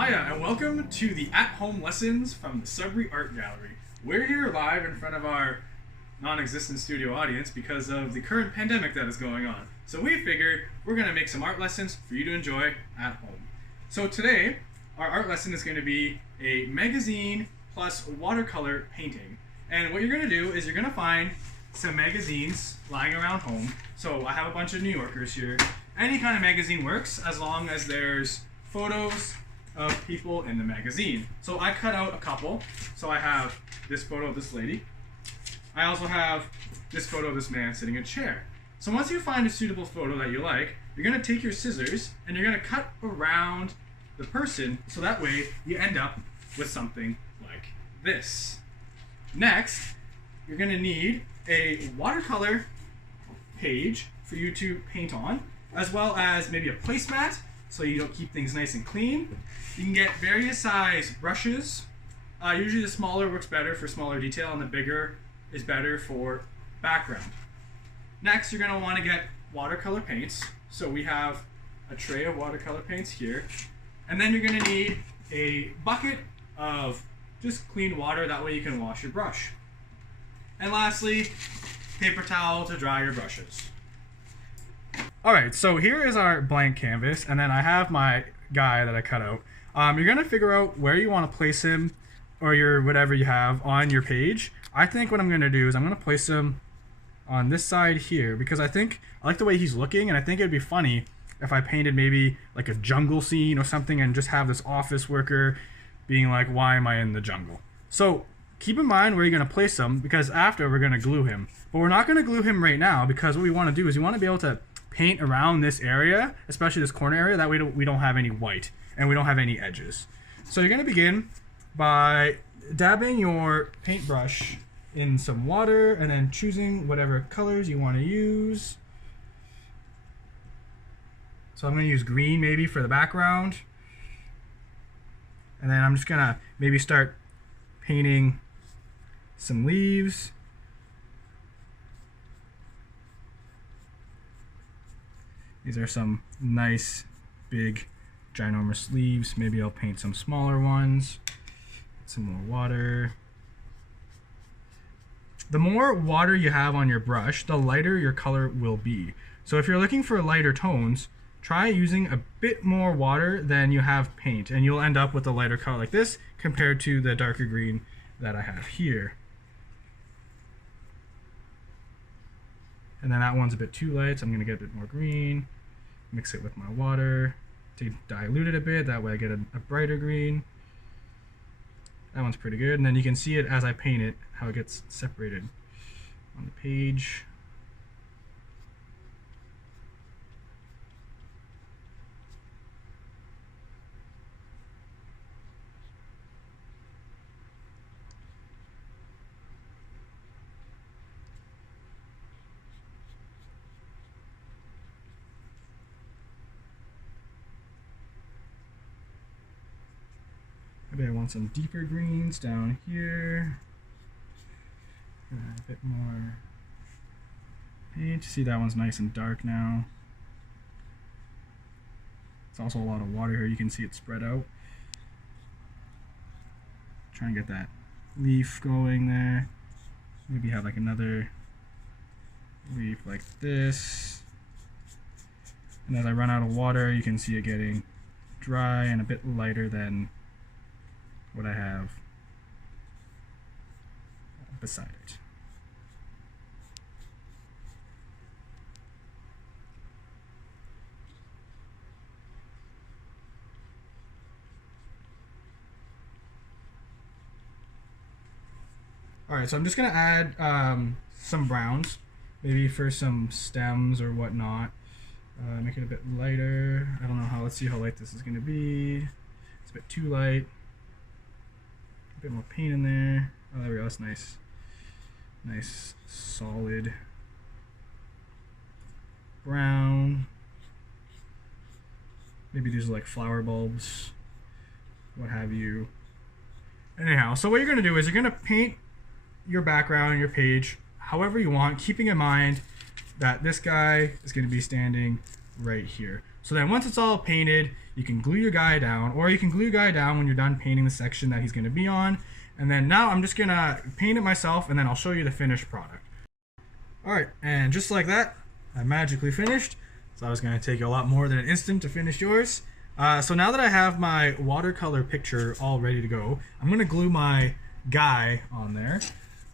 Hiya, and welcome to the at-home lessons from the Sudbury Art Gallery. We're here live in front of our non-existent studio audience because of the current pandemic that is going on. So we figured we're going to make some art lessons for you to enjoy at home. So today, our art lesson is going to be a magazine plus watercolor painting. And what you're going to do is you're going to find some magazines lying around home. So I have a bunch of New Yorkers here. Any kind of magazine works as long as there's photos of people in the magazine. So I cut out a couple. So I have this photo of this lady. I also have this photo of this man sitting in a chair. So once you find a suitable photo that you like, you're going to take your scissors and you're going to cut around the person so that way you end up with something like this. Next, you're going to need a watercolor page for you to paint on, as well as maybe a placemat so you don't keep things nice and clean. You can get various size brushes. Usually the smaller works better for smaller detail and the bigger is better for background. Next, you're going to want to get watercolor paints. So we have a tray of watercolor paints here. And then you're going to need a bucket of just clean water, that way you can wash your brush. And lastly, paper towel to dry your brushes. Alright, so here is our blank canvas, and then I have my guy that I cut out. You're going to figure out where you want to place him, or your whatever you have, on your page. I think what I'm going to do is I'm going to place him on this side here, because I like the way he's looking, and I think it'd be funny if I painted maybe like a jungle scene or something and just have this office worker being like, why am I in the jungle? So keep in mind where you're going to place him, because after we're going to glue him. But we're not going to glue him right now, because what we want to do is we want to be able to paint around this area, especially this corner area, that way we don't have any white and we don't have any edges. So you're going to begin by dabbing your paintbrush in some water and then choosing whatever colors you want to use. So I'm going to use green maybe for the background. And then I'm just going to maybe start painting some leaves. These are some nice, big, ginormous leaves. Maybe I'll paint some smaller ones. Some more water. The more water you have on your brush, the lighter your color will be. So if you're looking for lighter tones, try using a bit more water than you have paint, and you'll end up with a lighter color like this compared to the darker green that I have here. And then that one's a bit too light, so I'm going to get a bit more green, mix it with my water to dilute it a bit, that way I get a brighter green. That one's pretty good, and then you can see it as I paint it, how it gets separated on the page. Maybe I want some deeper greens down here. A bit more paint. See, that one's nice and dark now. It's also a lot of water here. You can see it spread out. Try and get that leaf going there. Maybe have like another leaf like this. And as I run out of water, you can see it getting dry and a bit lighter than what I have beside it. Alright, so I'm just going to add some browns, maybe for some stems or whatnot. Make it a bit lighter. I don't know how, let's see how light this is going to be. It's a bit too light. A bit more paint in there. Oh, there we go. That's nice. Nice, solid brown. Maybe these are like flower bulbs, what have you. Anyhow, so what you're going to do is you're going to paint your background, your page, however you want, keeping in mind that this guy is going to be standing right here. So then once it's all painted, you can glue your guy down, or you can glue your guy down when you're done painting the section that he's going to be on. And then now I'm just going to paint it myself, and then I'll show you the finished product. Alright, and just like that, I magically finished. So I was going to take you a lot more than an instant to finish yours. So now that I have my watercolor picture all ready to go, I'm going to glue my guy on there.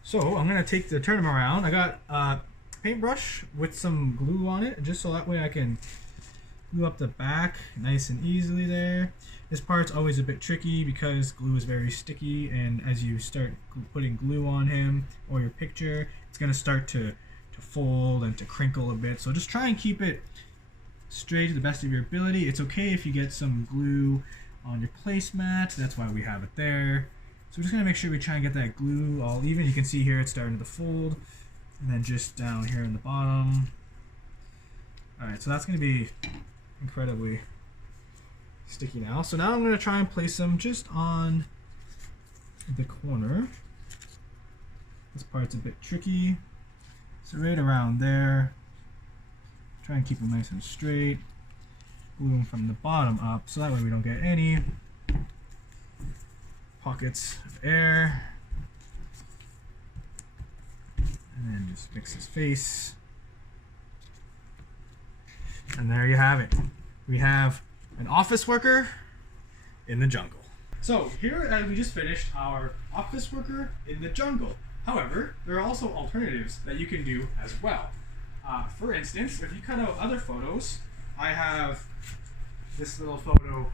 So I'm going to turn him around. I got a paintbrush with some glue on it, just so that way I can glue up the back nice and easily there. This part's always a bit tricky because glue is very sticky, and as you start putting glue on him or your picture, it's going to start to fold and to crinkle a bit. So just try and keep it straight to the best of your ability. It's okay if you get some glue on your placemat. That's why we have it there. So we're just going to make sure we try and get that glue all even. You can see here it's starting to fold, and then just down here in the bottom. Alright, so that's going to be incredibly sticky now. So now I'm going to try and place them just on the corner. This part's a bit tricky. So right around there. Try and keep them nice and straight. Glue them from the bottom up so that way we don't get any pockets of air. And then just fix his face. And there you have it. We have an office worker in the jungle. So here we just finished our office worker in the jungle. However, there are also alternatives that you can do as well. For instance, if you cut out other photos, I have this little photo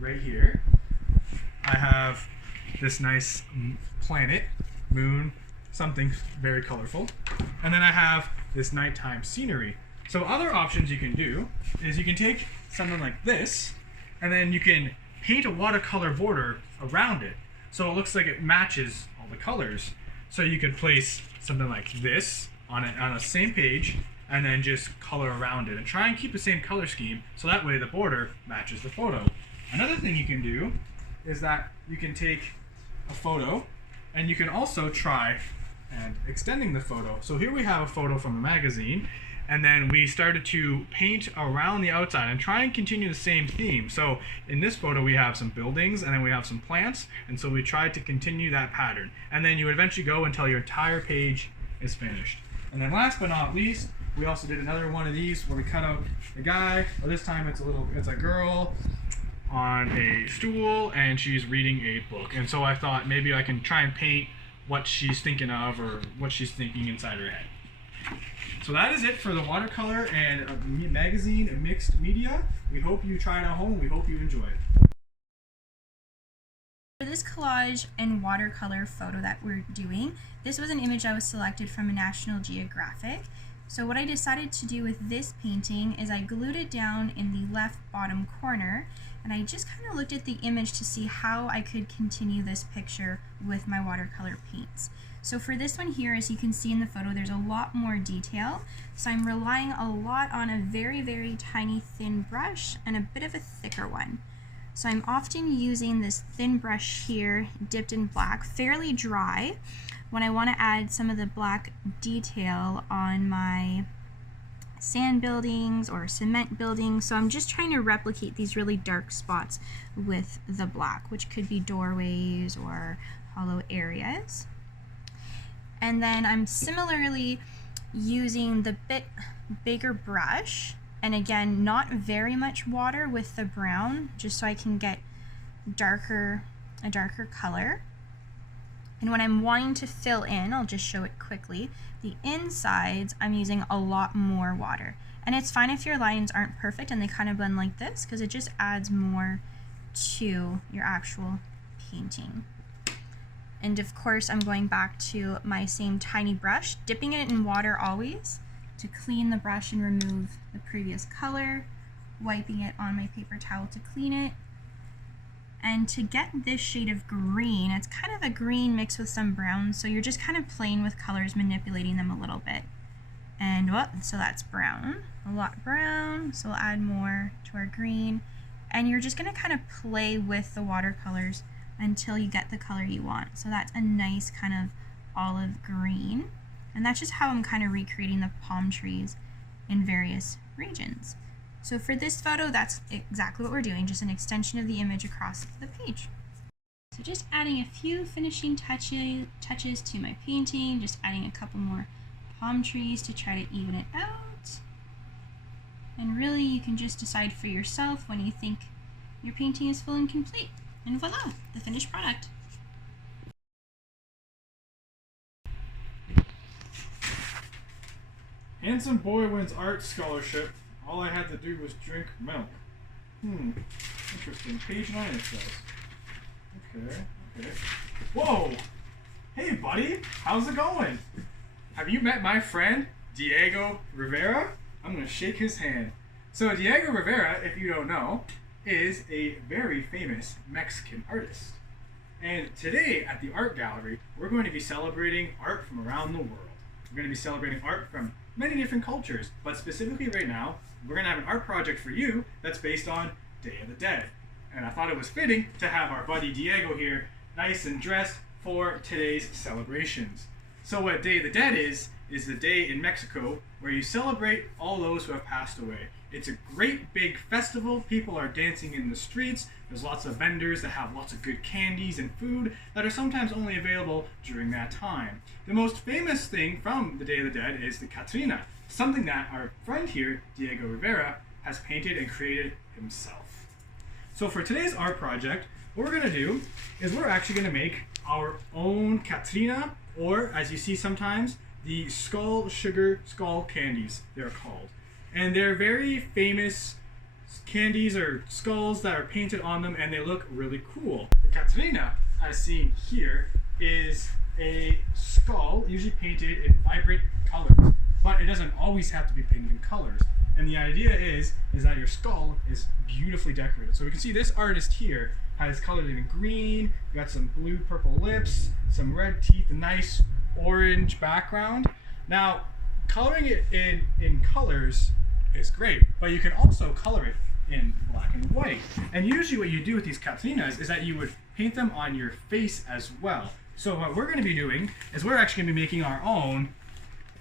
right here. I have this nice planet, moon, something very colorful. And then I have this nighttime scenery. So other options you can do is you can take something like this, and then you can paint a watercolor border around it so it looks like it matches all the colors. So you could place something like this on the same page and then just color around it and try and keep the same color scheme so that way the border matches the photo. Another thing you can do is that you can take a photo and you can also try and extending the photo. So here we have a photo from a magazine, and then we started to paint around the outside and try and continue the same theme. So in this photo we have some buildings and then we have some plants, and so we tried to continue that pattern. And then you would eventually go until your entire page is finished. And then last but not least, we also did another one of these where we cut out the guy, or this time it's a girl on a stool and she's reading a book. And so I thought maybe I can try and paint what she's thinking of or what she's thinking inside her head. So that is it for the watercolor and magazine and mixed media. We hope you try it at home. We hope you enjoy it. For this collage and watercolor photo that we're doing, this was an image I was selected from a National Geographic. So what I decided to do with this painting is I glued it down in the left bottom corner, and I just kind of looked at the image to see how I could continue this picture with my watercolor paints. So for this one here, as you can see in the photo, there's a lot more detail. So I'm relying a lot on a very, very tiny thin brush and a bit of a thicker one. So I'm often using this thin brush here, dipped in black, fairly dry, when I want to add some of the black detail on my sand buildings or cement buildings. So I'm just trying to replicate these really dark spots with the black, which could be doorways or hollow areas. And then I'm similarly using the bit bigger brush, and again, not very much water with the brown, just so I can get a darker color. And when I'm wanting to fill in, I'll just show it quickly, the insides I'm using a lot more water. And it's fine if your lines aren't perfect and they kind of blend like this, because it just adds more to your actual painting. And of course, I'm going back to my same tiny brush, dipping it in water always to clean the brush and remove the previous color, wiping it on my paper towel to clean it. And to get this shade of green, it's kind of a green mixed with some brown, so you're just kind of playing with colors, manipulating them a little bit. And so that's brown, a lot brown, so we'll add more to our green. And you're just gonna kind of play with the watercolors until you get the color you want. So that's a nice kind of olive green. And that's just how I'm kind of recreating the palm trees in various regions. So for this photo, that's exactly what we're doing, just an extension of the image across the page. So just adding a few finishing touches to my painting, just adding a couple more palm trees to try to even it out. And really, you can just decide for yourself when you think your painting is full and complete. And voila, the finished product. Handsome boy wins art scholarship. All I had to do was drink milk. Interesting. Page 9 it says. Okay. Whoa! Hey buddy, how's it going? Have you met my friend, Diego Rivera? I'm gonna shake his hand. So Diego Rivera, if you don't know, is a very famous Mexican artist. And today at the Art Gallery, we're going to be celebrating art from around the world. We're going to be celebrating art from many different cultures, but specifically right now, we're going to have an art project for you that's based on Day of the Dead. And I thought it was fitting to have our buddy Diego here, nice and dressed for today's celebrations. So what Day of the Dead is the day in Mexico where you celebrate all those who have passed away. It's a great big festival. People are dancing in the streets. There's lots of vendors that have lots of good candies and food that are sometimes only available during that time. The most famous thing from the Day of the Dead is the Catrina, something that our friend here, Diego Rivera, has painted and created himself. So for today's art project, what we're going to do is we're actually going to make our own Catrina, or as you see sometimes, the sugar skull candies, they're called. And they're very famous candies or skulls that are painted on them, and they look really cool. The Catrina, as seen here, is a skull usually painted in vibrant colors, but it doesn't always have to be painted in colors. And the idea is that your skull is beautifully decorated. So we can see this artist here has colored it in green, got some blue purple lips, some red teeth, a nice orange background. Now, coloring it in colors is great, but you can also color it in black and white. And usually what you do with these Catrinas is that you would paint them on your face as well. So what we're going to be doing is we're actually going to be making our own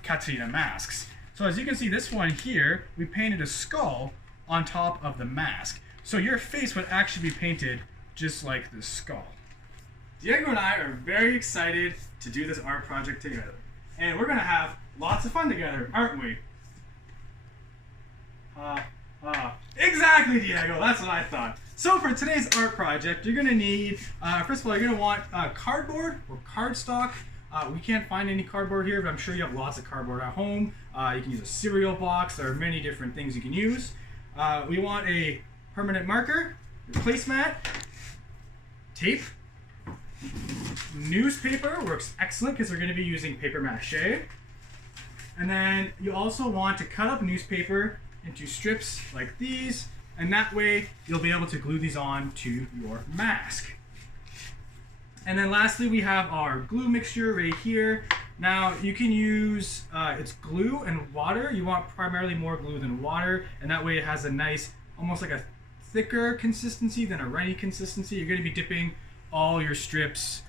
Catrina masks. So as you can see, this one here, we painted a skull on top of the mask. So your face would actually be painted just like the skull. Diego and I are very excited to do this art project together. And we're going to have lots of fun together, aren't we? Exactly, Diego. That's what I thought. So for today's art project, you're going to need, first of all, you're going to want cardboard or cardstock. We can't find any cardboard here, but I'm sure you have lots of cardboard at home. You can use a cereal box. There are many different things you can use. We want a permanent marker, a placemat, tape, newspaper works excellent because we're going to be using paper mache. And then you also want to cut up newspaper into strips like these, and that way you'll be able to glue these on to your mask. And then lastly, we have our glue mixture right here. Now you can use, it's glue and water. You want primarily more glue than water, and that way it has a nice, almost like a thicker consistency than a runny consistency. You're going to be dipping all your strips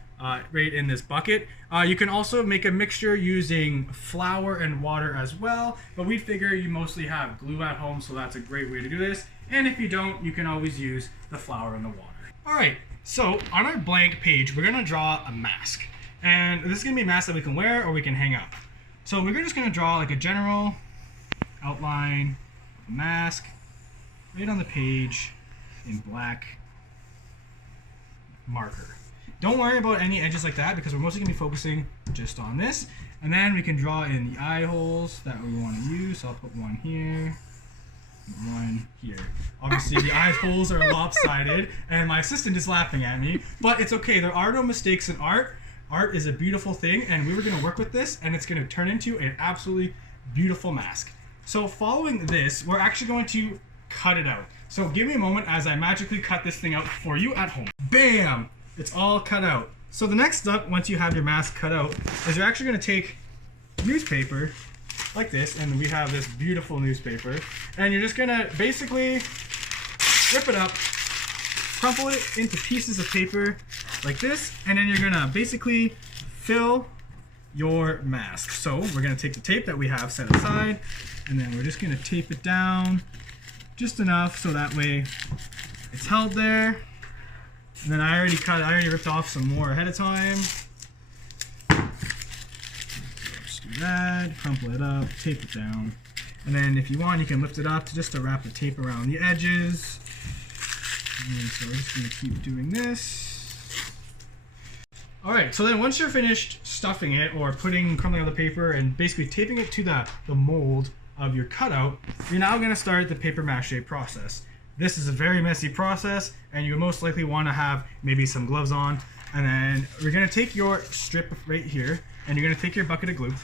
right in this bucket. You can also make a mixture using flour and water as well, but we figure you mostly have glue at home, so that's a great way to do this. And if you don't, you can always use the flour and the water. All right, so on our blank page, we're gonna draw a mask. And this is gonna be a mask that we can wear or we can hang up. So we're just gonna draw like a general outline of a mask right on the page in black marker. Don't worry about any edges like that because we're mostly going to be focusing just on this. And then we can draw in the eye holes that we want to use. So I'll put one here, one here. Obviously the eye holes are lopsided and my assistant is laughing at me, but it's okay. There are no mistakes in art. Art is a beautiful thing, and we were going to work with this and it's going to turn into an absolutely beautiful mask. So following this, we're actually going to cut it out. So give me a moment as I magically cut this thing out for you at home. Bam! It's all cut out. So the next step, once you have your mask cut out, is you're actually going to take newspaper like this, and we have this beautiful newspaper, and you're just going to basically rip it up, crumple it into pieces of paper like this, and then you're going to basically fill your mask. So we're going to take the tape that we have set aside, and then we're just going to tape it down just enough so that way it's held there. And then I already ripped off some more ahead of time. Just do that, crumple it up, tape it down. And then if you want, you can lift it up just to wrap the tape around the edges. And so we're just gonna keep doing this. All right, so then once you're finished stuffing it or crumbling on the paper and basically taping it to the mold of your cutout, you're now gonna start the paper mache process. This is a very messy process, and you most likely want to have maybe some gloves on. And then we're going to take your strip right here, and you're going to take your bucket of glue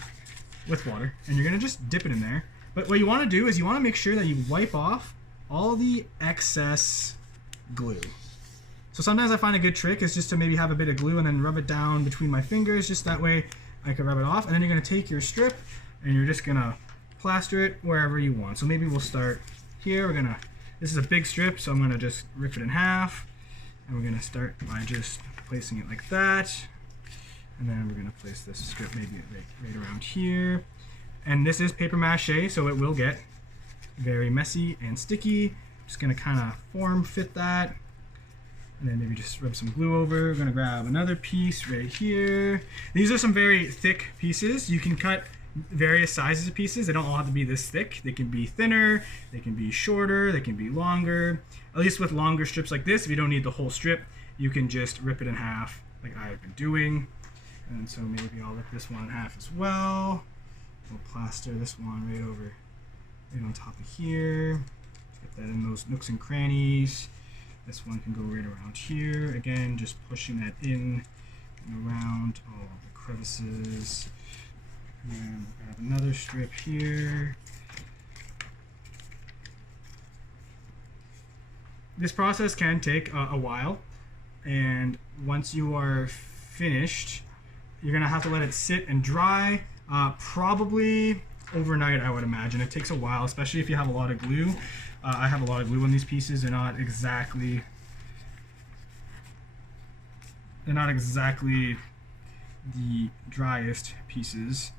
with water, and you're going to just dip it in there. But what you want to do is you want to make sure that you wipe off all the excess glue. So sometimes I find a good trick is just to maybe have a bit of glue and then rub it down between my fingers, just that way I can rub it off. And then you're going to take your strip, and you're just going to plaster it wherever you want. So maybe we'll start here. This is a big strip, so I'm going to just rip it in half. And we're going to start by just placing it like that. And then we're going to place this strip maybe right around here. And this is paper mache, so it will get very messy and sticky. Just going to kind of form fit that. And then maybe just rub some glue over. We're going to grab another piece right here. These are some very thick pieces. You can cut various sizes of pieces. They don't all have to be this thick. They can be thinner, they can be shorter, they can be longer. At least with longer strips like this, if you don't need the whole strip, you can just rip it in half like I've been doing. And so maybe I'll rip this one in half as well. We'll plaster this one right on top of here. Get that in those nooks and crannies. This one can go right around here. Again, just pushing that in and around all the crevices. And grab another strip here. This process can take a while, and once you are finished, you're gonna have to let it sit and dry, probably overnight, I would imagine. It takes a while, especially if you have a lot of glue. I have a lot of glue on these pieces. They're not exactly the driest pieces.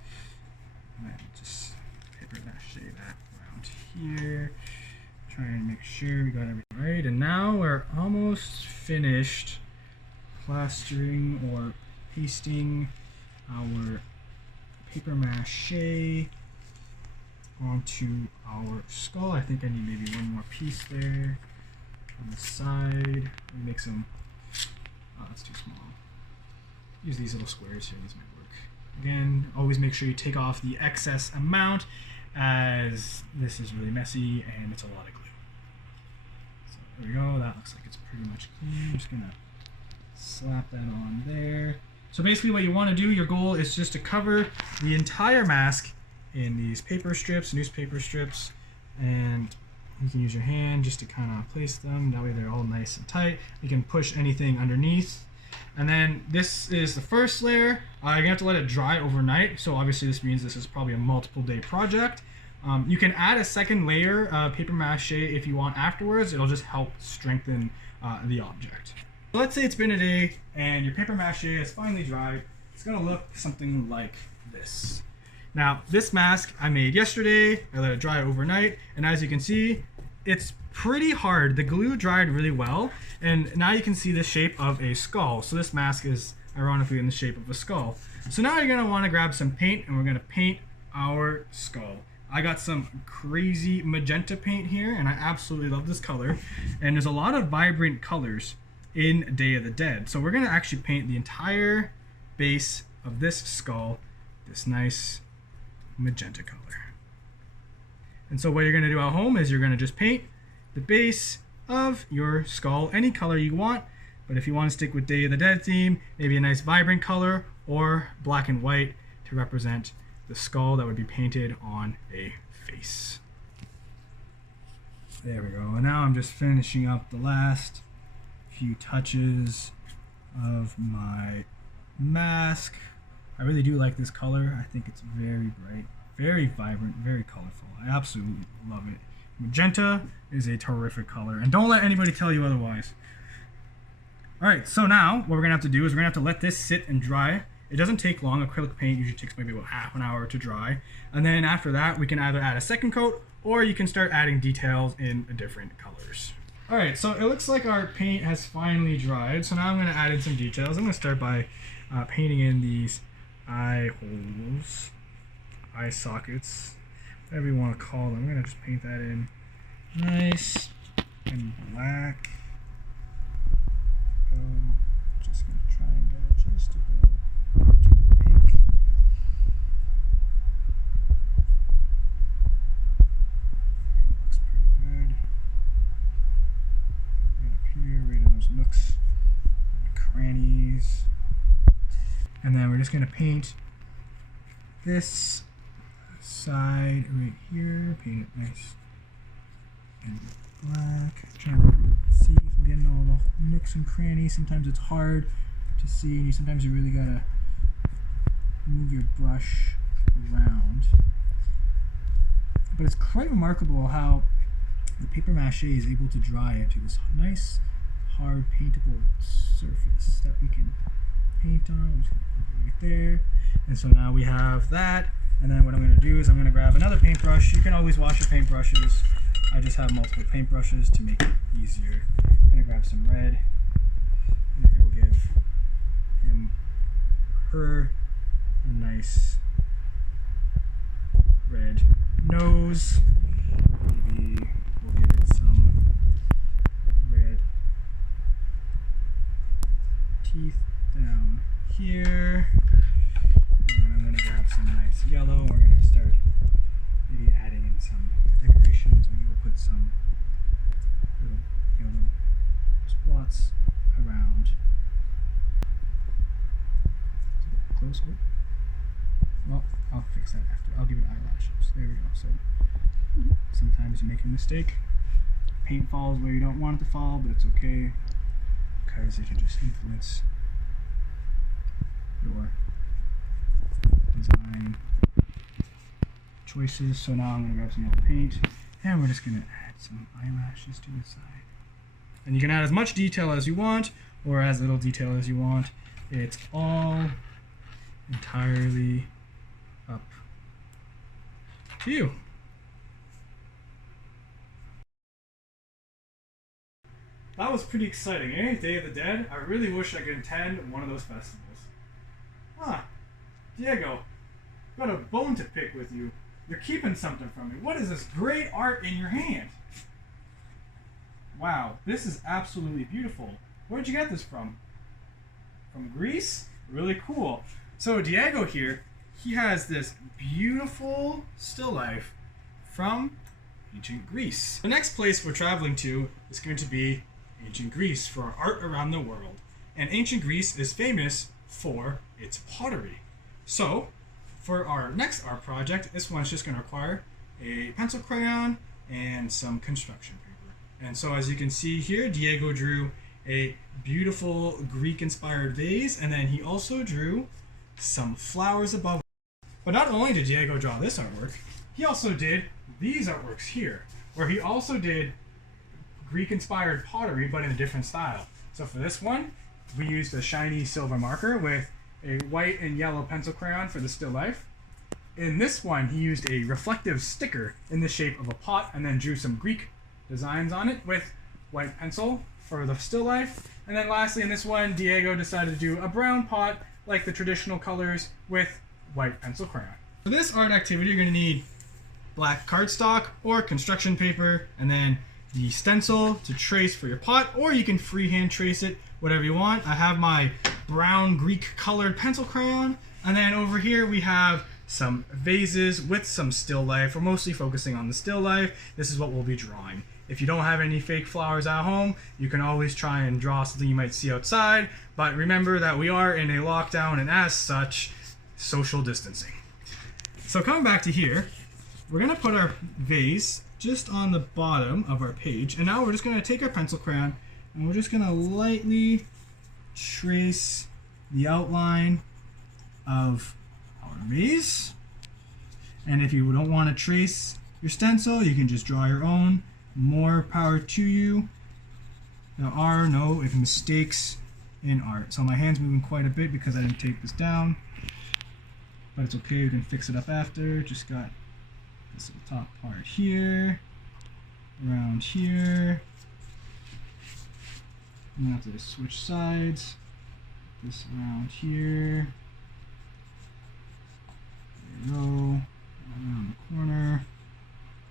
And just paper mache that around here. Try and make sure we got everything right. And now we're almost finished plastering or pasting our paper mache onto our skull. I think I need maybe one more piece there on the side. Make some, oh, that's too small. Use these little squares here, these might work. Again, always make sure you take off the excess amount, as this is really messy and it's a lot of glue. So there we go, that looks like it's pretty much clean. I'm just gonna slap that on there. So basically what you want to do, your goal is just to cover the entire mask in these paper strips, newspaper strips, and you can use your hand just to kind of place them. That way they're all nice and tight. You can push anything underneath. And then this is the first layer. You're gonna have to let it dry overnight. So obviously this means this is probably a multiple day project. You can add a second layer of paper mache if you want afterwards. It'll just help strengthen the object. So let's say it's been a day and your paper mache is finally dried. It's gonna look something like this. Now this mask I made yesterday. I let it dry overnight, and as you can see, it's pretty hard. The glue dried really well, and now you can see the shape of a skull. So this mask is ironically in the shape of a skull. So now you're gonna wanna grab some paint, and we're gonna paint our skull. I got some crazy magenta paint here, and I absolutely love this color. And there's a lot of vibrant colors in Day of the Dead. So we're gonna actually paint the entire base of this skull this nice magenta color. And so what you're gonna do at home is you're gonna just paint the base of your skull any color you want, but if you want to stick with Day of the Dead theme, maybe a nice vibrant color or black and white to represent the skull that would be painted on a face. There we go. And now I'm just finishing up the last few touches of my mask. I really do like this color. I think it's very bright, very vibrant, very colorful. I absolutely love it. Magenta is a terrific color, and don't let anybody tell you otherwise. Alright, so now what we're going to have to do is we're going to have to let this sit and dry. It doesn't take long. Acrylic paint usually takes maybe about half an hour to dry. And then after that, we can either add a second coat or you can start adding details in different colors. All right, so it looks like our paint has finally dried. So now I'm going to add in some details. I'm going to start by painting in these eye holes, eye sockets, whatever you want to call them. I'm going to just paint that in nice and black. Just going to try and get it just about to the pink. Looks pretty good. Right up here, right in those nooks and crannies. And then we're just going to paint this side right here. Paint it nice and black. Trying to see if I'm getting all the nooks and crannies. Sometimes it's hard to see, and sometimes you really gotta move your brush around. But it's quite remarkable how the paper mache is able to dry into this nice, hard, paintable surface that we can paint on. I'm just gonna put it right there. And so now we have that. And then what I'm gonna do is I'm gonna grab another paintbrush. You can always wash your paintbrushes. I just have multiple paintbrushes to make it easier. I'm gonna grab some red, and it will give him, her, a nice red nose. Maybe we'll give it some red teeth down here. And I'm gonna grab some nice yellow. We're gonna start maybe adding in some decorations. Maybe we'll put some little yellow spots around. Is it a bit close? Well, I'll fix that after. I'll give it eyelashes. There we go. So sometimes you make a mistake. Paint falls where you don't want it to fall, but it's okay because it can just influence your design choices. So now I'm going to grab some yellow paint, and we're just going to add some eyelashes to the side. And you can add as much detail as you want, or as little detail as you want. It's all entirely up to you. That was pretty exciting, eh? Day of the Dead? I really wish I could attend one of those festivals. Ah, Diego, got a bone to pick with you. You're keeping something from me. What is this great art in your hand? Wow, this is absolutely beautiful. Where'd you get this from? From Greece? Really cool. So Diego here, he has this beautiful still life from ancient Greece. The next place we're traveling to is going to be ancient Greece for art around the world. And ancient Greece is famous for its pottery. So for our next art project, this one's just going to require a pencil crayon and some construction paper. And so as you can see here, Diego drew a beautiful Greek-inspired vase, and then he also drew some flowers above. But not only did Diego draw this artwork, he also did these artworks here, where he also did Greek-inspired pottery, but in a different style. So for this one, we used a shiny silver marker with a white and yellow pencil crayon for the still life. In this one, he used a reflective sticker in the shape of a pot and then drew some Greek designs on it with white pencil for the still life. And then lastly, in this one, Diego decided to do a brown pot like the traditional colors with white pencil crayon. For this art activity, you're going to need black cardstock or construction paper, and then the stencil to trace for your pot, or you can freehand trace it, whatever you want. I have my brown Greek colored pencil crayon, and then over here we have some vases with some still life. We're mostly focusing on the still life. This is what we'll be drawing. If you don't have any fake flowers at home, you can always try and draw something you might see outside, but remember that we are in a lockdown, and as such, social distancing. So coming back to here, we're going to put our vase just on the bottom of our page, and now we're just going to take our pencil crayon and we're just going to lightly trace the outline of our vase. And if you don't want to trace your stencil, you can just draw your own. More power to you. There are no mistakes in art. So my hand's moving quite a bit because I didn't tape this down, but it's okay, we can fix it up after. Just got this top part here, around here. I'm gonna have to switch sides. This around here. There we go. Around the corner.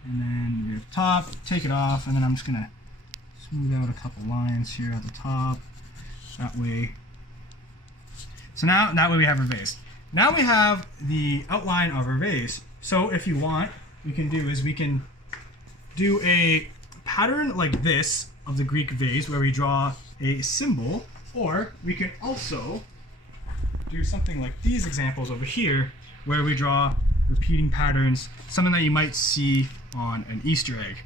And then we have top, take it off, and then I'm just gonna smooth out a couple lines here at the top. That way. So now that way we have our vase. Now we have the outline of our vase. So if you want, we can do a pattern like this of the Greek vase where we draw a symbol, or we can also do something like these examples over here where we draw repeating patterns, something that you might see on an Easter egg.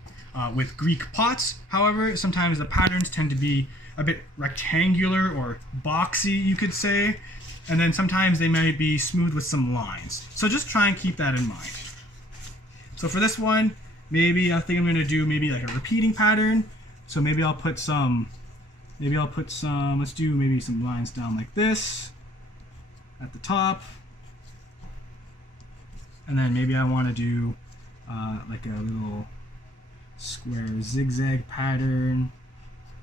With Greek pots, however, sometimes the patterns tend to be a bit rectangular or boxy, you could say, and then sometimes they might be smooth with some lines. So just try and keep that in mind. So for this one, maybe I think I'm gonna do maybe like a repeating pattern. So maybe I'll put some, let's do maybe some lines down like this at the top. And then maybe I want to do like a little square zigzag pattern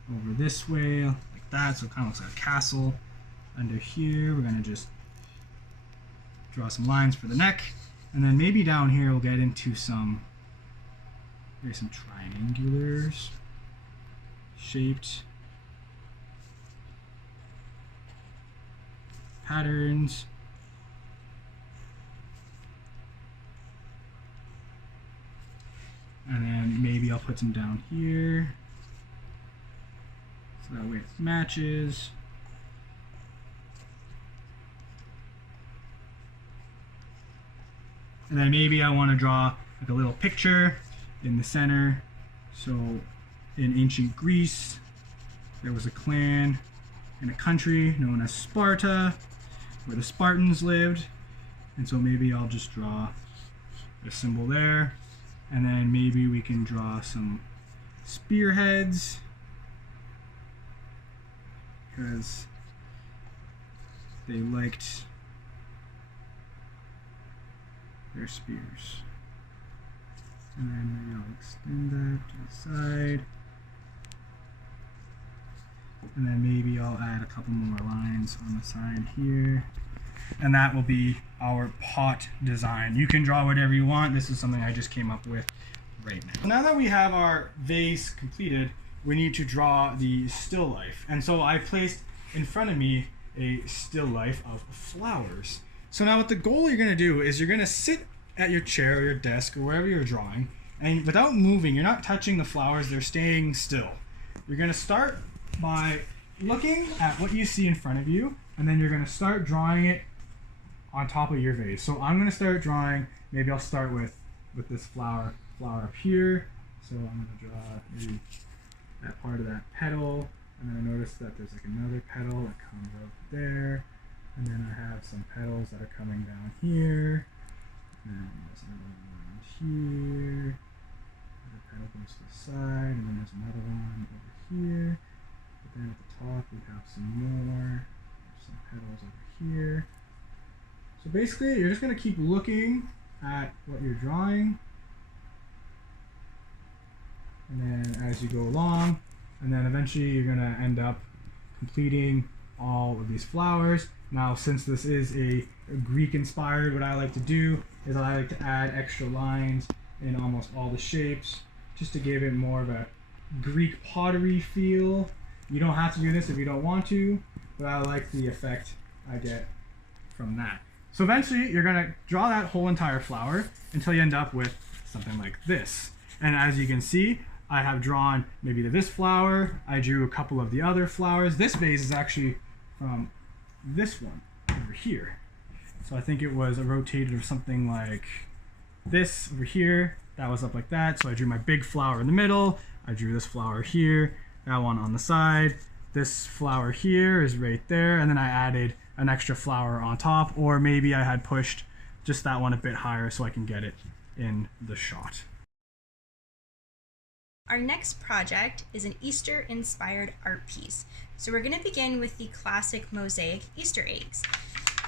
over this way, like that, so it kind of looks like a castle. Under here, we're going to just draw some lines for the neck. And then maybe down here we'll get into some triangulars shaped patterns. And then maybe I'll put some down here so that way it matches. And then maybe I want to draw like a little picture in the center. So in ancient Greece, there was a clan in a country known as Sparta, where the Spartans lived. And so maybe I'll just draw a symbol there. And then maybe we can draw some spearheads, because they liked their spears. And then maybe I'll extend that to the side. And then maybe I'll add a couple more lines on the side here. And that will be our pot design. You can draw whatever you want. This is something I just came up with right now. Now that we have our vase completed, we need to draw the still life. And so I placed in front of me a still life of flowers. So now what the goal you're gonna do is you're gonna sit at your chair or your desk or wherever you're drawing, and without moving, you're not touching the flowers, they're staying still. You're gonna start by looking at what you see in front of you, and then you're gonna start drawing it on top of your vase. So I'm gonna start drawing, maybe I'll start with this flower up here. So I'm gonna draw maybe that part of that petal, and then I notice that there's like another petal that comes up there, and then I have some petals that are coming down here, and there's another one around here, the petal goes to the side, and then there's another one over here, but then at the top we have some more, there's some petals over here. So basically you're just going to keep looking at what you're drawing, and then as you go along, and then eventually you're going to end up completing all of these flowers. Now, since this is a Greek inspired, what I like to do is I like to add extra lines in almost all the shapes just to give it more of a Greek pottery feel. You don't have to do this if you don't want to, but I like the effect I get from that. So eventually you're going to draw that whole entire flower until you end up with something like this. And as you can see, I have drawn maybe this flower, I drew a couple of the other flowers. This vase is actually from this one over here. So I think it was rotated or something like this over here. That was up like that. So I drew my big flower in the middle. I drew this flower here, that one on the side. This flower here is right there. And then I added an extra flower on top, or maybe I had pushed just that one a bit higher so I can get it in the shot. Our next project is an Easter-inspired art piece. So we're gonna begin with the classic Mosaic Easter eggs.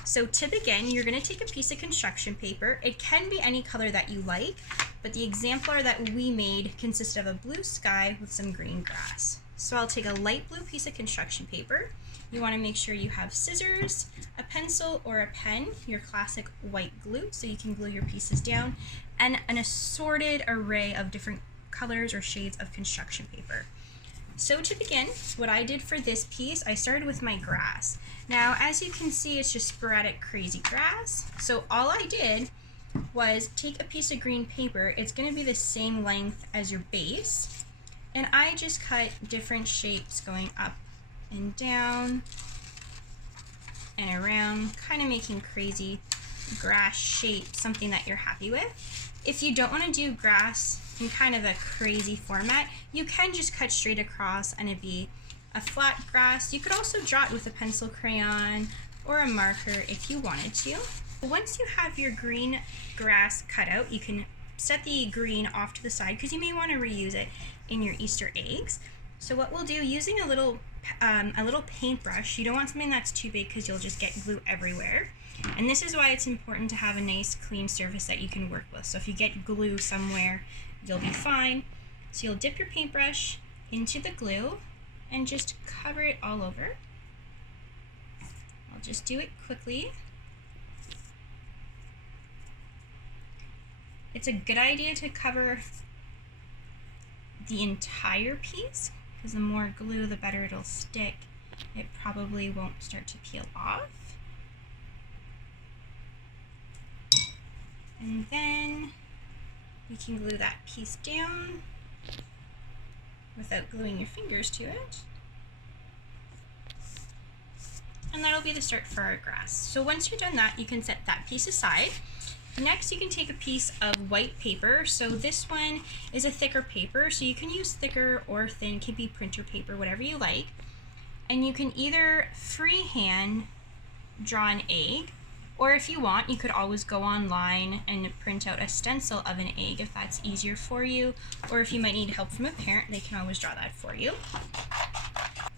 So to begin, you're gonna take a piece of construction paper. It can be any color that you like, but the exemplar that we made consisted of a blue sky with some green grass. So I'll take a light blue piece of construction paper. You want to make sure you have scissors, a pencil or a pen, your classic white glue so you can glue your pieces down, and an assorted array of different colors or shades of construction paper. So to begin, what I did for this piece, I started with my grass. Now, as you can see, it's just sporadic crazy grass. So all I did was take a piece of green paper. It's going to be the same length as your base. And I just cut different shapes going up and down and around, kind of making crazy grass shape, something that you're happy with. If you don't want to do grass in kind of a crazy format, you can just cut straight across and it'd be a flat grass. You could also draw it with a pencil crayon or a marker if you wanted to. Once you have your green grass cut out, you can set the green off to the side because you may want to reuse it in your Easter eggs. So what we'll do, using a little paintbrush, you don't want something that's too big because you'll just get glue everywhere. And this is why it's important to have a nice clean surface that you can work with. So if you get glue somewhere, you'll be fine. So you'll dip your paintbrush into the glue and just cover it all over. I'll just do it quickly. It's a good idea to cover the entire piece because the more glue, the better it'll stick. It probably won't start to peel off. And then you can glue that piece down without gluing your fingers to it. And that'll be the start for our grass. So once you're done that, you can set that piece aside. Next, you can take a piece of white paper. So this one is a thicker paper, so you can use thicker or thin, it can be printer paper, whatever you like. And you can either freehand draw an egg, or if you want, you could always go online and print out a stencil of an egg if that's easier for you, or if you might need help from a parent, they can always draw that for you.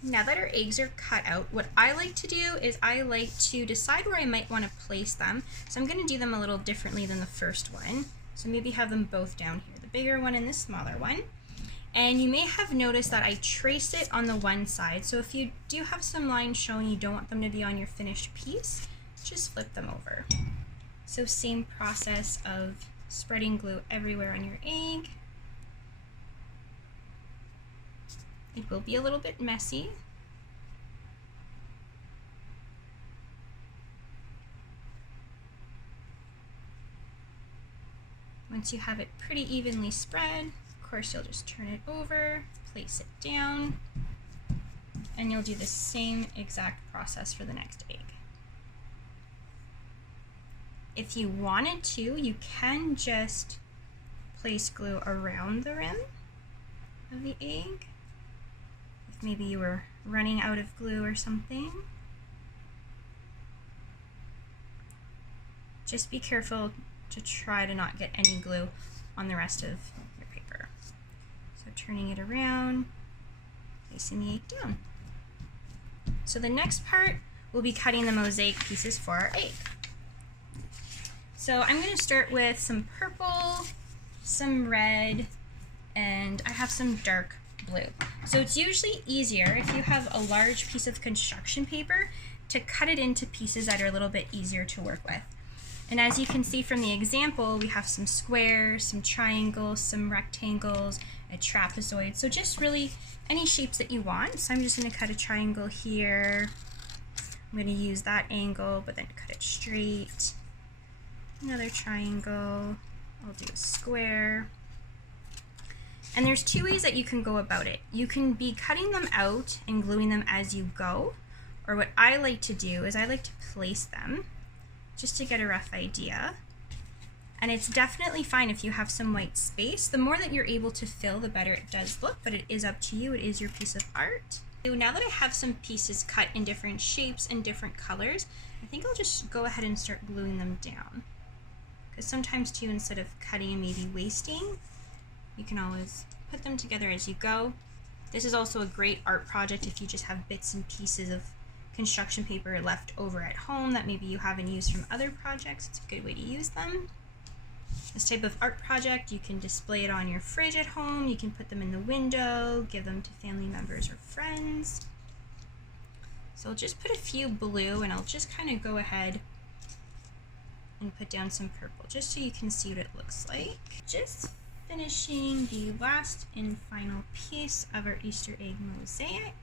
Now that our eggs are cut out, what I like to do is I like to decide where I might want to place them. So I'm going to do them a little differently than the first one. So maybe have them both down here, the bigger one and the smaller one. And you may have noticed that I traced it on the one side. So if you do have some lines showing you don't want them to be on your finished piece, just flip them over. So same process of spreading glue everywhere on your egg. It will be a little bit messy. Once you have it pretty evenly spread, of course you'll just turn it over, place it down, and you'll do the same exact process for the next egg. If you wanted to, you can just place glue around the rim of the egg. If maybe you were running out of glue or something. Just be careful to try to not get any glue on the rest of your paper. So turning it around, placing the egg down. So the next part, we'll be cutting the mosaic pieces for our egg. So I'm going to start with some purple, some red, and I have some dark blue. So it's usually easier if you have a large piece of construction paper to cut it into pieces that are a little bit easier to work with. And as you can see from the example, we have some squares, some triangles, some rectangles, a trapezoid. So just really any shapes that you want. So I'm just going to cut a triangle here. I'm going to use that angle, but then cut it straight. Another triangle. I'll do a square. And there's two ways that you can go about it. You can be cutting them out and gluing them as you go, or what I like to do is I like to place them just to get a rough idea. And it's definitely fine if you have some white space. The more that you're able to fill, the better it does look, but it is up to you. It is your piece of art. So now that I have some pieces cut in different shapes and different colors, I think I'll just go ahead and start gluing them down. Because sometimes too, instead of cutting and maybe wasting, you can always put them together as you go. This is also a great art project if you just have bits and pieces of construction paper left over at home that maybe you haven't used from other projects. It's a good way to use them. This type of art project, you can display it on your fridge at home, you can put them in the window, give them to family members or friends. So I'll just put a few blue, and I'll just kind of go ahead and put down some purple just so you can see what it looks like. Just finishing the last and final piece of our Easter egg mosaic.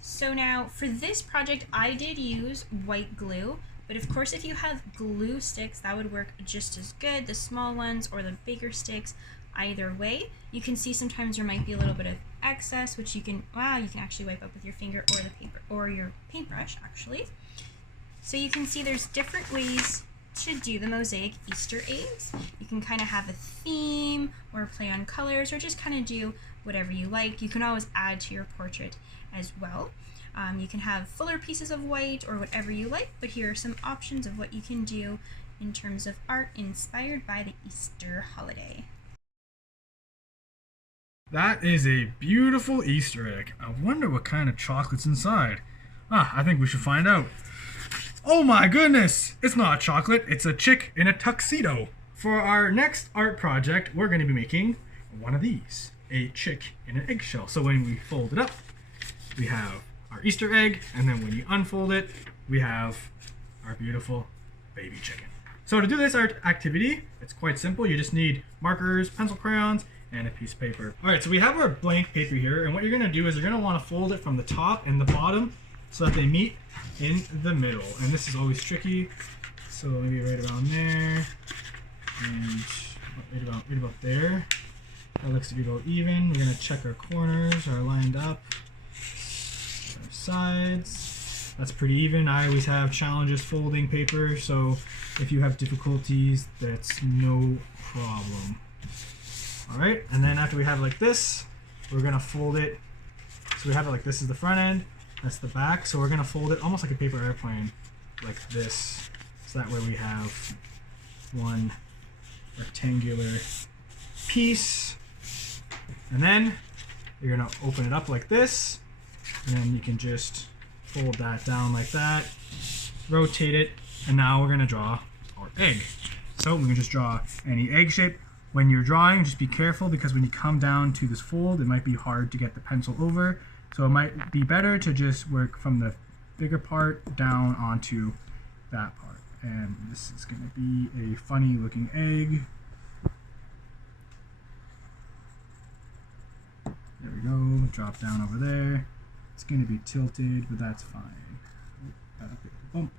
So now for this project I did use white glue, but of course if you have glue sticks that would work just as good, the small ones or the bigger sticks, either way. You can see sometimes there might be a little bit of excess, which you can actually wipe up with your finger or the paper or your paintbrush actually. So you can see there's different ways to do the mosaic Easter eggs. You can kind of have a theme or play on colors or just kind of do whatever you like. You can always add to your portrait as well. You can have fuller pieces of white or whatever you like, but here are some options of what you can do in terms of art inspired by the Easter holiday. That is a beautiful Easter egg. I wonder what kind of chocolate's inside. I think we should find out. Oh my goodness! It's not chocolate, it's a chick in a tuxedo. For our next art project, we're going to be making one of these. A chick in an eggshell. So when we fold it up, we have our Easter egg, and then when you unfold it, we have our beautiful baby chicken. So to do this art activity, it's quite simple. You just need markers, pencil crayons, and a piece of paper. Alright, so we have our blank paper here, and what you're going to do is you're going to want to fold it from the top and the bottom so that they meet in the middle. And this is always tricky, so maybe right around there, and right about there. That looks to be about even. We're going to check our corners are lined up, our sides. That's pretty even. I always have challenges folding paper, so if you have difficulties, that's no problem. Alright, and then after we have it like this, we're going to fold it. So we have it like this is the front end, that's the back. So we're going to fold it almost like a paper airplane, like this. So that way we have one rectangular piece. And then you're going to open it up like this, and then you can just fold that down like that, rotate it, and now we're going to draw our egg. So we can just draw any egg shape. When you're drawing, just be careful, because when you come down to this fold, it might be hard to get the pencil over. So it might be better to just work from the bigger part down onto that part. And this is going to be a funny looking egg. There we go, drop down over there. It's going to be tilted, but that's fine. Bump.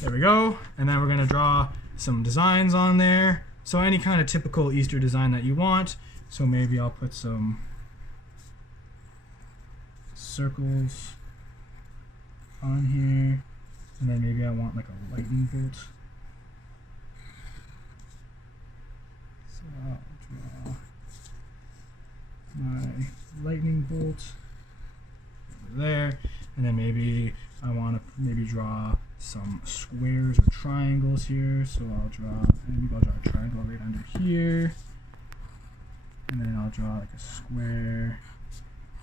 There we go, and then we're going to draw some designs on there. So any kind of typical Easter design that you want. So maybe I'll put some circles on here, and then maybe I want like a lightning bolt. So I'll draw my lightning bolt over there, and then maybe I want to draw some squares or triangles here. So I'll draw a triangle right under here, and then I'll draw like a square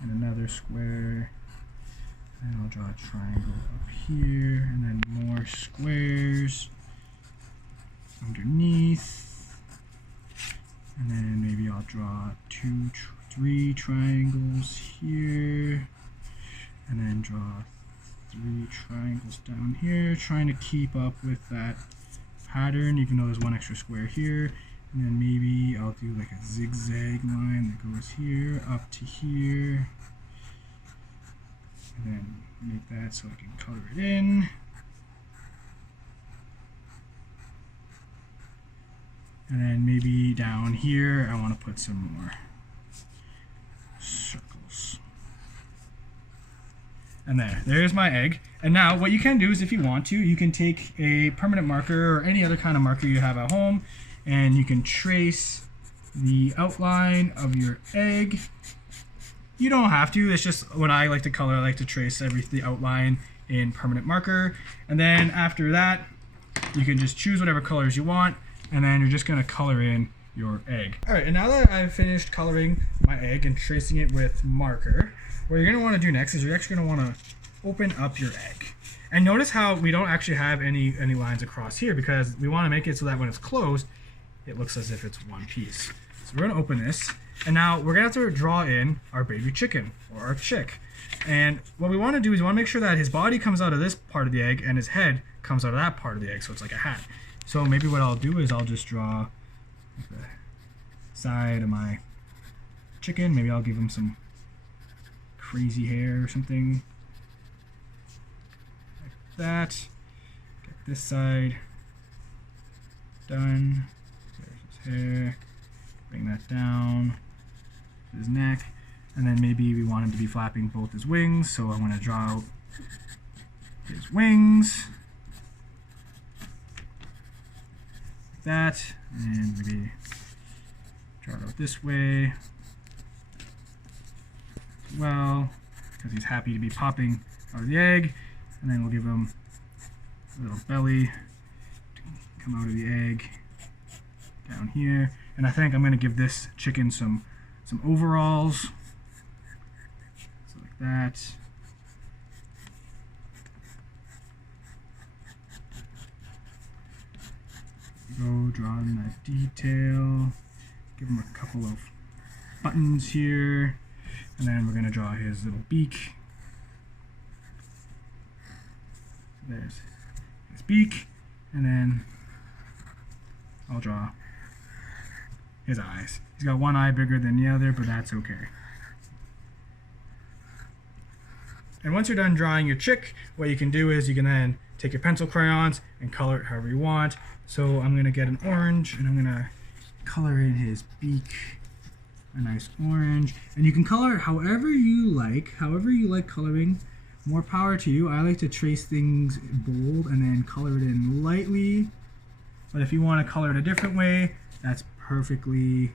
and another square, and I'll draw a triangle up here, and then more squares underneath, and then maybe I'll draw three triangles here, and then draw 3 triangles down here, trying to keep up with that pattern, even though there's one extra square here. And then maybe I'll do like a zigzag line that goes here up to here, and then make that so I can color it in. And then maybe down here I want to put some more circles. And there's my egg. And now what you can do is, if you want to, you can take a permanent marker or any other kind of marker you have at home, and you can trace the outline of your egg. You don't have to, it's just when I like to color, I like to trace the outline in permanent marker. And then after that, you can just choose whatever colors you want, and then you're just gonna color in your egg. All right, and now that I've finished coloring my egg and tracing it with marker, what you're gonna wanna do next is you're actually gonna wanna open up your egg. And notice how we don't actually have any lines across here because we want to make it so that when it's closed, it looks as if it's one piece. So we're going to open this, and now we're going to have to draw in our baby chicken, or our chick. And what we want to do is we want to make sure that his body comes out of this part of the egg and his head comes out of that part of the egg, so it's like a hat. So maybe what I'll do is I'll just draw the side of my chicken. Maybe I'll give him some crazy hair or something like that. Get this side done. There's his hair. Bring that down to his neck. And then maybe we want him to be flapping both his wings, so I'm going to draw out his wings. Like that. And maybe draw it out this way as well, because he's happy to be popping out of the egg. And then we'll give him a little belly to come out of the egg down here. And I think I'm going to give this chicken some overalls. So like that. Go draw in that detail. Give him a couple of buttons here. And then we're going to draw his little beak. So there's his beak. And then I'll draw his eyes. He's got one eye bigger than the other, but that's okay. And once you're done drawing your chick, what you can do is you can then take your pencil crayons and color it however you want. So I'm going to get an orange and I'm going to color in his beak a nice orange. And you can color it however you like coloring. More power to you. I like to trace things bold and then color it in lightly. But if you want to color it a different way, that's perfectly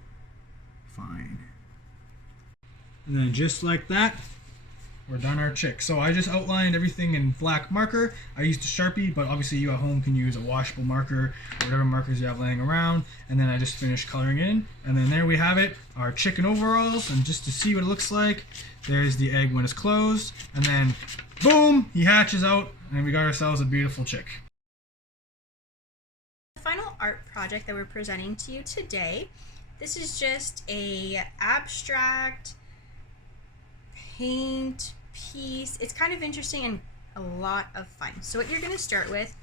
fine. And then just like that, we're done our chick. So I just outlined everything in black marker. I used a Sharpie, but obviously you at home can use a washable marker or whatever markers you have laying around. And then I just finished coloring in. And then there we have it, our chicken overalls. And just to see what it looks like, there's the egg when it's closed. And then boom, he hatches out and we got ourselves a beautiful chick. The final art project that we're presenting to you today, this is just a abstract paint piece. It's kind of interesting and a lot of fun. So what you're going to start with,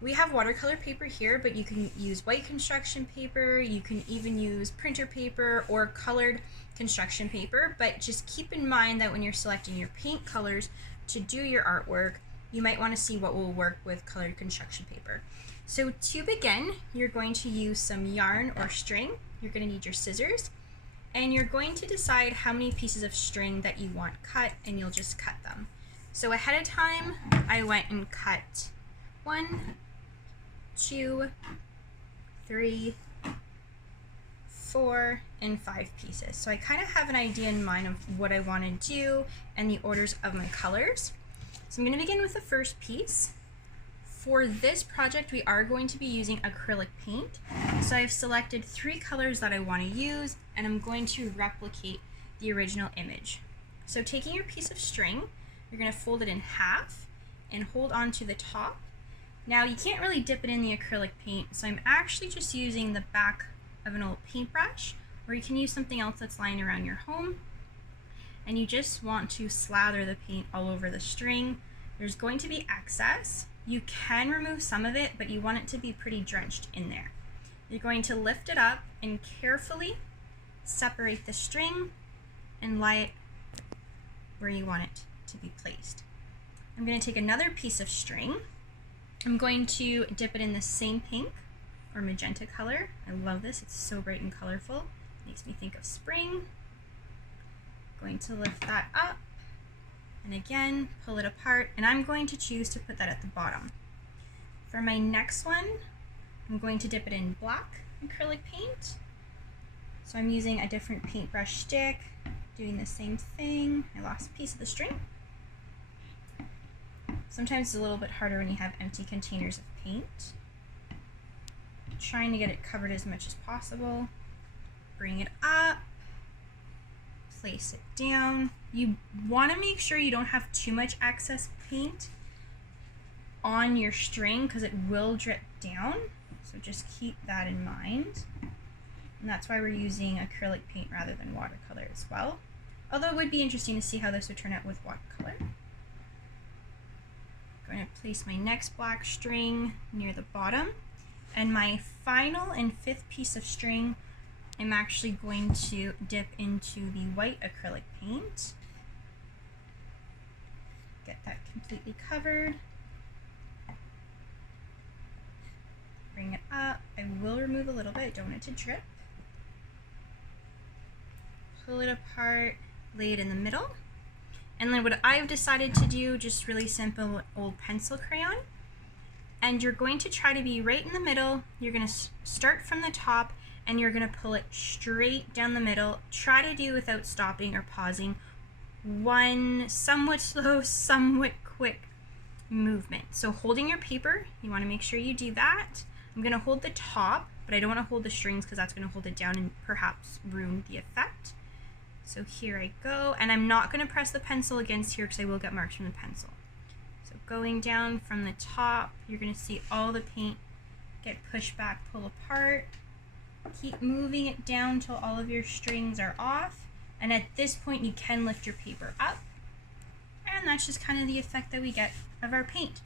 we have watercolor paper here, but you can use white construction paper, you can even use printer paper or colored construction paper, but just keep in mind that when you're selecting your paint colors to do your artwork, you might want to see what will work with colored construction paper. So to begin, you're going to use some yarn or string. You're going to need your scissors, and you're going to decide how many pieces of string that you want cut, and you'll just cut them. So ahead of time, I went and cut 1, 2, 3, 4, and 5 pieces. So I kind of have an idea in mind of what I want to do and the orders of my colors. So I'm going to begin with the first piece. For this project, we are going to be using acrylic paint. So I've selected 3 colors that I want to use, and I'm going to replicate the original image. So taking your piece of string, you're going to fold it in half and hold on to the top. Now you can't really dip it in the acrylic paint, so I'm actually just using the back of an old paintbrush, or you can use something else that's lying around your home. And you just want to slather the paint all over the string. There's going to be excess. You can remove some of it, but you want it to be pretty drenched in there. You're going to lift it up and carefully separate the string and lie it where you want it to be placed. I'm going to take another piece of string. I'm going to dip it in the same pink or magenta color. I love this, it's so bright and colorful. Makes me think of spring. Going to lift that up. And again, pull it apart, and I'm going to choose to put that at the bottom. For my next one, I'm going to dip it in black acrylic paint. So I'm using a different paintbrush stick, doing the same thing. I lost a piece of the string. Sometimes it's a little bit harder when you have empty containers of paint. Trying to get it covered as much as possible. Bring it up. Place it down. You want to make sure you don't have too much excess paint on your string because it will drip down. So just keep that in mind. And that's why we're using acrylic paint rather than watercolor as well. Although it would be interesting to see how this would turn out with watercolor. I'm going to place my next black string near the bottom. And my final and fifth piece of string, I'm actually going to dip into the white acrylic paint. Get that completely covered. Bring it up. I will remove a little bit, I don't want it to drip. Pull it apart, lay it in the middle. And then what I've decided to do, just really simple old pencil crayon. And you're going to try to be right in the middle. You're going to start from the top and you're going to pull it straight down the middle. Try to do without stopping or pausing. One somewhat slow, somewhat quick movement. So holding your paper, you want to make sure you do that. I'm going to hold the top, but I don't want to hold the strings because that's going to hold it down and perhaps ruin the effect. So here I go, and I'm not going to press the pencil against here because I will get marks from the pencil. So going down from the top, you're going to see all the paint get pushed back, pull apart. Keep moving it down till all of your strings are off, and at this point you can lift your paper up, and that's just kind of the effect that we get of our paint.